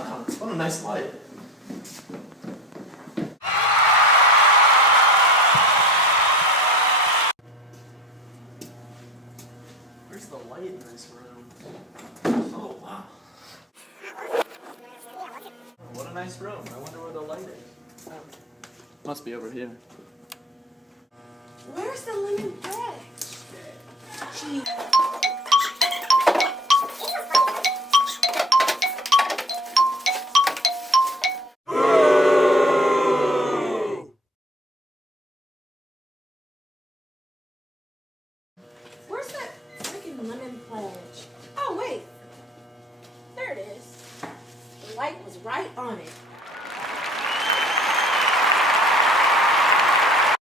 Wow, what a nice light. Where's the light in this room? Oh, wow. What a nice room. I wonder where the light is. Oh. Must be over here. Where's the lemon pledge? Gee. Where's that freaking lemon pledge? Oh, wait. There it is. The light was right on it.